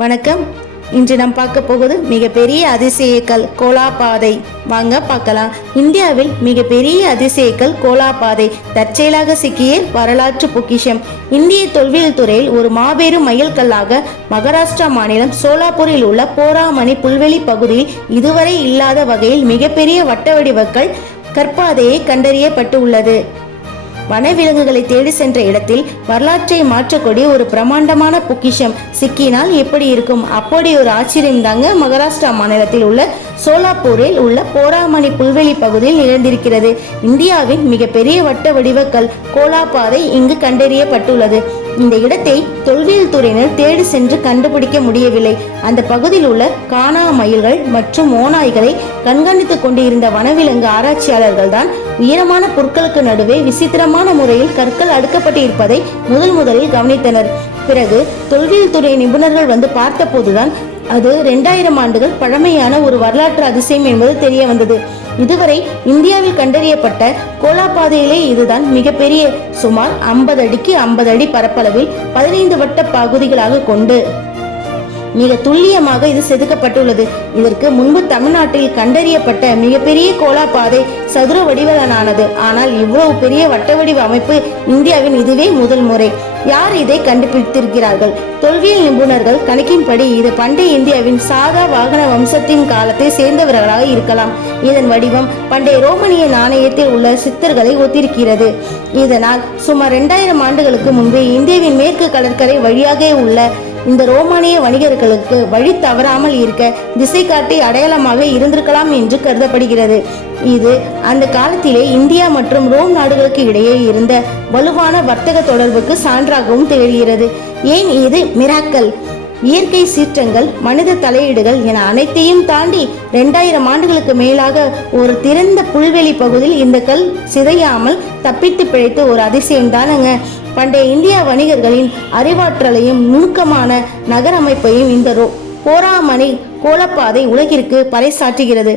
வணக்கம். இன்று நாம் பார்க்க போவது மிகப்பெரிய அதிசயக்கல் கோலாபாதை. வாங்க பார்க்கலாம். இந்தியாவில் மிகப்பெரிய அதிசயக்கல் கோலாபாதை தற்செயலாக சிக்கிய வரலாற்று பொக்கிஷம். இந்திய தொல்வியல் துறையில் ஒரு மாபெரும் மைல்கல்லாக மகாராஷ்டிரா மாநிலம் சோலாப்பூரில் உள்ள போராமணி புல்வெளி பகுதியில் இதுவரை இல்லாத வகையில் மிகப்பெரிய வட்ட வடிவக்கல் கற்பாதையை கண்டறியப்பட்டு உள்ளது. வனவிலங்குகளை தேடி சென்ற இடத்தில் வரலாற்றை மாற்றக்கூடிய ஒரு பிரம்மாண்டமான பொக்கிஷம் சிக்கினால் எப்படி இருக்கும்? அப்படி ஒரு ஆச்சரியம் தாங்க மகாராஷ்டிரா மாநிலத்தில் உள்ள சோலாப்பூரில் உள்ள போராமணி புல்வெளி பகுதியில் நிகழ்ந்திருக்கிறது. இந்தியாவின் மிகப்பெரிய வட்ட வடிவக்கல் கோலாபாதை இங்கு கண்டறியப்பட்டுள்ளது. இந்த இடத்தை தொல்வியல் துறையினர் தேடி சென்று கண்டுபிடிக்க முடியவில்லை. அந்த பகுதியில் உள்ள காணா மயில்கள் மற்றும் ஓநாய்களை கண்காணித்துக் கொண்டிருந்த வனவிலங்கு ஆராய்ச்சியாளர்கள் தான் உயரமான புற்களுக்கு நடுவே விசித்திரமான முறையில் கற்கள் அடுக்கப்பட்டு இருப்பதை முதல் முதலில் கவனித்தனர். பிறகு தொல்வியல் துறை நிபுணர்கள் வந்து பார்த்தபோதுதான் அது ரெண்டாயிரம் ஆண்டுகள் பழமையான ஒரு வரலாற்று அதிசயம் என்பது தெரிய வந்தது. இதுவரை இந்தியாவில் கண்டறியப்பட்ட கோலாபாதையிலே இதுதான் மிகப்பெரிய சுமார் ஐம்பது அடிக்கு ஐம்பது அடி பரப்பளவில் பதினைந்து வட்ட பகுதிகளாக கொண்டு மிக துல்லியமாக இது செதுக்கப்பட்டுள்ளது. இதற்கு முன்பு தமிழ்நாட்டில் கண்டறியப்பட்ட மிகப்பெரிய கோலாபாதை சதுர வடிவிலானது ஆனால் இவ்வளவு பெரிய வட்ட வடிவ அமைப்பு இந்தியாவின் இதுவே முதல் முறை. யார் இதை கண்டுபிடித்திருக்கிறார்கள்? தொல்வியல் நிபுணர்கள் கணக்கின்படி இது பண்டைய இந்தியாவின் சாதா வாகன வம்சத்தின் காலத்தை சேர்ந்தவர்களாக இருக்கலாம். இதன் வடிவம் பண்டைய ரோமனிய நாணயத்தில் உள்ள சித்தர்களை ஒத்திருக்கிறது. இதனால் சுமார் இரண்டாயிரம் ஆண்டுகளுக்கு முன்பே இந்தியாவின் மேற்கு கடற்கரை வழியாக உள்ள இந்த ரோமானிய வணிகர்களுக்கு வழி தவறாமல் இருக்க திசை காட்டி அடையாளமாக இருந்திருக்கலாம் என்று கருதப்படுகிறது. இது அந்த காலத்திலே இந்தியா மற்றும் ரோம் நாடுகளுக்கு இடையே இருந்த வலுவான வர்த்தக தொடர்புக்கு சான்றாகவும் திகழ்கிறது. ஏன் இது? மிராக்கல் இயற்கை சீற்றங்கள் மனித தலையீடுகள் என அனைத்தையும் தாண்டி ரெண்டாயிரம் ஆண்டுகளுக்கு மேலாக ஒரு திறந்த புல்வெளி பகுதியில் இந்த கல் சிதையாமல் தப்பித்து பிழைத்த ஒரு அதிசயம் தானுங்க பண்டைய இந்திய வணிகர்களின் அறிவாற்றலையும் நுணுக்கமான நகரமைப்பையும் இந்த ரோ போராமணி கோலப்பாதை உலகிற்கு பறைசாற்றுகிறது.